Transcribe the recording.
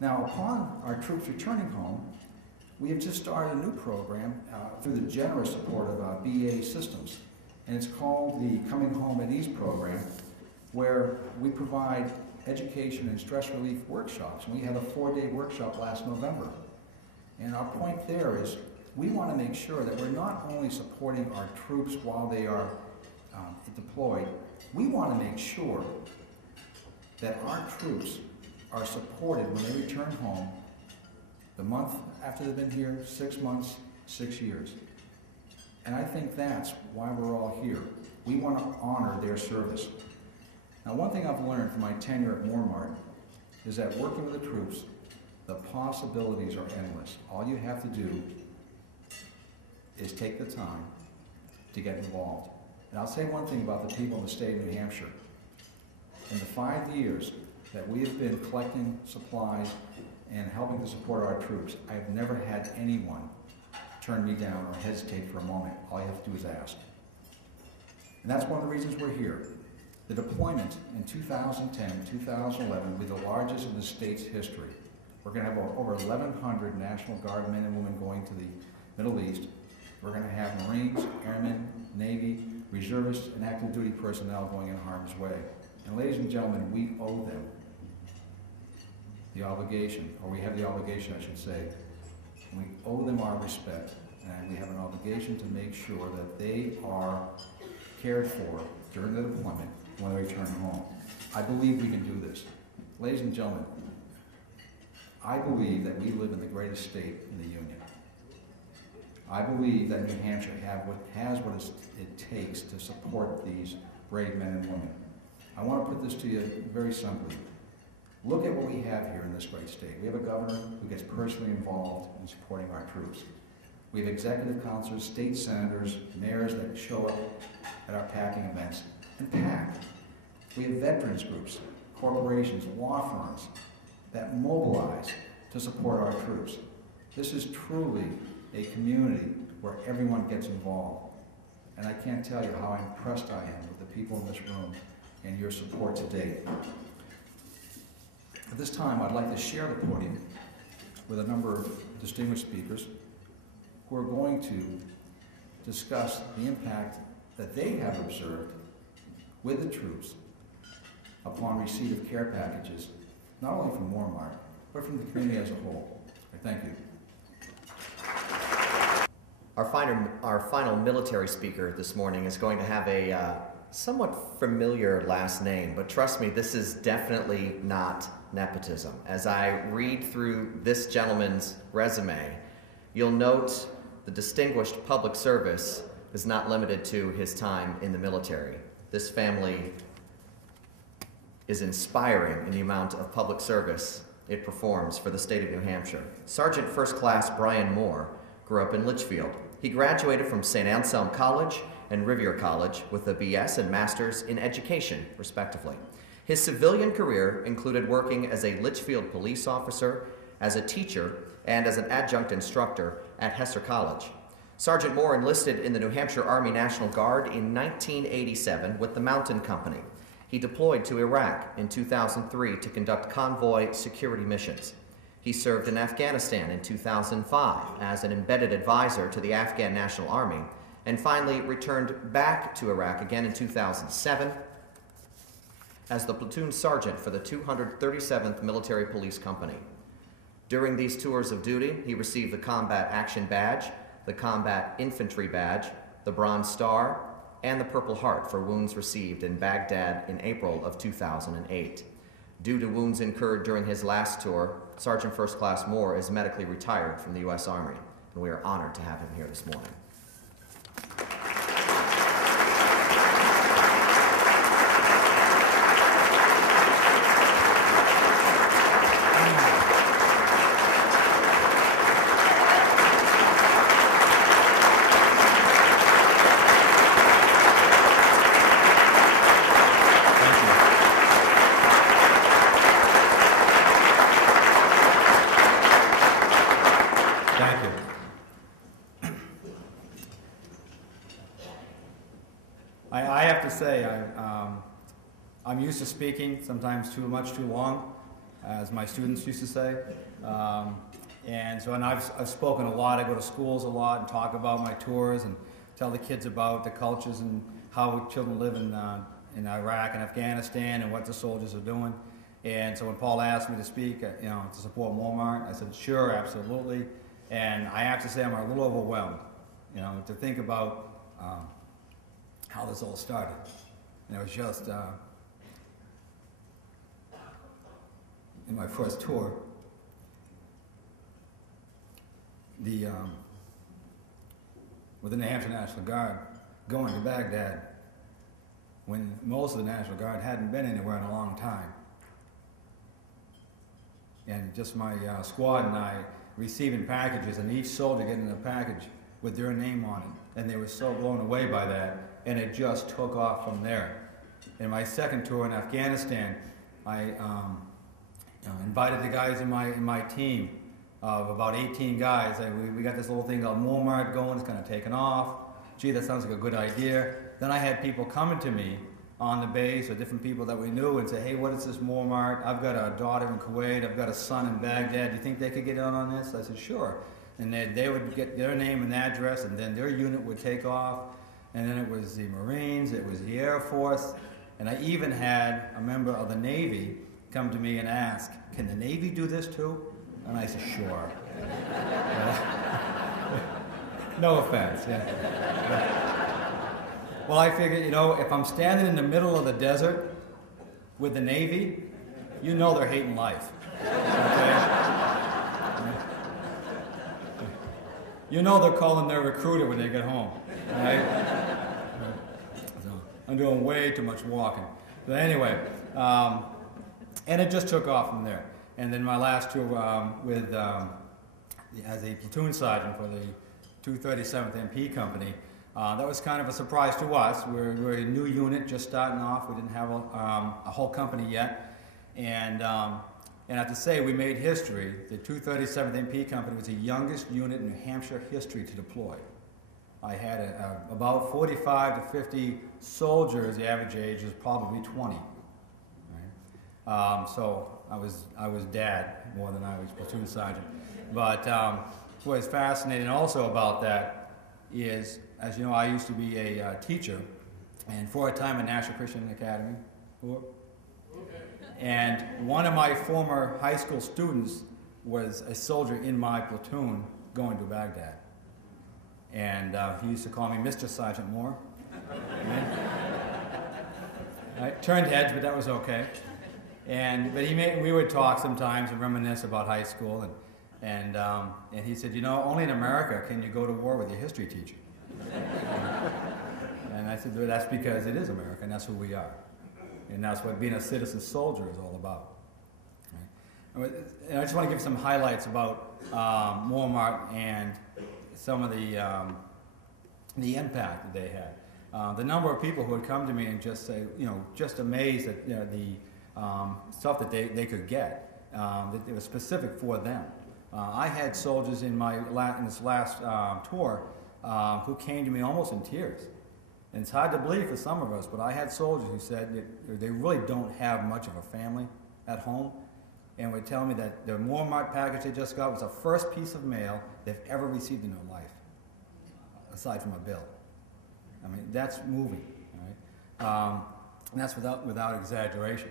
Now, upon our troops returning home, we have just started a new program through the generous support of BA Systems, and it's called the Coming Home at Ease program, where we provide education and stress relief workshops. And we had a 4-day workshop last November. And our point there is we want to make sure that we're not only supporting our troops while they are deployed, we want to make sure that our troops are supported when they return home the month after they've been here, 6 months, 6 years. And I think that's why we're all here. We want to honor their service. Now, one thing I've learned from my tenure at MooreMart is that working with the troops, the possibilities are endless. All you have to do is take the time to get involved. And I'll say one thing about the people in the state of New Hampshire. In the 5 years that we have been collecting supplies and helping to support our troops, I have never had anyone turn me down or hesitate for a moment. All you have to do is ask. And that's one of the reasons we're here. The deployment in 2010, 2011 will be the largest in the state's history. We're going to have over 1,100 National Guard men and women going to the Middle East. We're going to have Marines, Airmen, Navy, reservists, and active duty personnel going in harm's way. And ladies and gentlemen, we owe them the obligation, or we have the obligation, I should say. We owe them our respect, and we have an obligation to make sure that they are cared for during the deployment when they return home. I believe we can do this. Ladies and gentlemen, I believe that we live in the greatest state in the Union. I believe that New Hampshire has what it takes to support these brave men and women. I want to put this to you very simply. Look at what we have here in this great state. We have a governor who gets personally involved in supporting our troops. We have executive councilors, state senators, mayors that show up at our packing events and pack. We have veterans groups, corporations, law firms that mobilize to support our troops. This is truly a community where everyone gets involved. And I can't tell you how impressed I am with the people in this room and your support to date. At this time, I'd like to share the podium with a number of distinguished speakers who are going to discuss the impact that they have observed with the troops upon receipt of care packages, not only from MooreMart, but from the community as a whole. I thank you. Our final military speaker this morning is going to have a somewhat familiar last name, but trust me, this is definitely not nepotism. As I read through this gentleman's resume, you'll note the distinguished public service is not limited to his time in the military. This family is inspiring in the amount of public service it performs for the state of New Hampshire. Sergeant First Class Brian Moore grew up in Litchfield. He graduated from St. Anselm College and Rivier College with a BS and Master's in Education, respectively. His civilian career included working as a Litchfield police officer, as a teacher, and as an adjunct instructor at Hester College. Sergeant Moore enlisted in the New Hampshire Army National Guard in 1987 with the Mountain Company. He deployed to Iraq in 2003 to conduct convoy security missions. He served in Afghanistan in 2005 as an embedded advisor to the Afghan National Army, and finally returned back to Iraq again in 2007 as the platoon sergeant for the 237th Military Police Company. During these tours of duty, he received the Combat Action Badge, the Combat Infantry Badge, the Bronze Star, and the Purple Heart for wounds received in Baghdad in April of 2008. Due to wounds incurred during his last tour, Sergeant First Class Moore is medically retired from the U.S. Army, and we are honored to have him here this morning. I'm used to speaking, sometimes too much, too long. as my students used to say. And I've spoken a lot. I go to schools a lot and talk about my tours and tell the kids about the cultures and how children live in Iraq and Afghanistan and what the soldiers are doing. And so when Paul asked me to speak, to support MooreMart, I said, sure, absolutely. And I have to say I'm a little overwhelmed, to think about how this all started. And it was just in my first tour, with the New Hampshire National Guard going to Baghdad when most of the National Guard hadn't been anywhere in a long time. And just my squad and I receiving packages, and each soldier getting a package with their name on it. And they were so blown away by that, and it just took off from there. In my second tour in Afghanistan, I invited the guys in my team of about 18 guys. We got this little thing called MooreMart going. It's kind of taken off. Gee, that sounds like a good idea. Then I had people coming to me on the base, or different people that we knew, and say, hey, what is this MooreMart? I've got a daughter in Kuwait. I've got a son in Baghdad. Do you think they could get in on this? I said, sure. And they would get their name and address, and then their unit would take off. And then it was the Marines, it was the Air Force, and I even had a member of the Navy come to me and ask, can the Navy do this too? And I said, sure. No offense. Well, I figured, if I'm standing in the middle of the desert with the Navy, they're hating life. Okay? They're calling their recruiter when they get home. Right? So I'm doing way too much walking. But anyway, and it just took off from there. And then my last tour as a platoon sergeant for the 237th MP Company, that was kind of a surprise to us. We're a new unit just starting off. We didn't have a whole company yet. And I have to say, we made history. The 237th MP Company was the youngest unit in New Hampshire history to deploy. I had about 45 to 50 soldiers. The average age was probably 20. Right? So I was dad more than I was platoon sergeant. But what is fascinating also about that is, as you know, I used to be a teacher, and for a time at National Christian Academy. And one of my former high school students was a soldier in my platoon going to Baghdad. And he used to call me Mr. Sergeant Moore. I turned heads, but that was okay. But we would talk sometimes and reminisce about high school. And he said, only in America can you go to war with your history teacher. And I said, well, that's because it is America, and that's who we are. And that's what being a citizen soldier is all about. Right? And I just want to give some highlights about MooreMart and some of the impact that they had. The number of people who would come to me and just say, just amazed at the stuff that they could get, that it was specific for them. I had soldiers in this last tour who came to me almost in tears. And it's hard to believe for some of us, but I had soldiers who said that they really don't have much of a family at home, and would tell me that the MooreMart package they just got was the first piece of mail they've ever received in their life, aside from a bill. I mean, that's moving, right? And that's without exaggeration.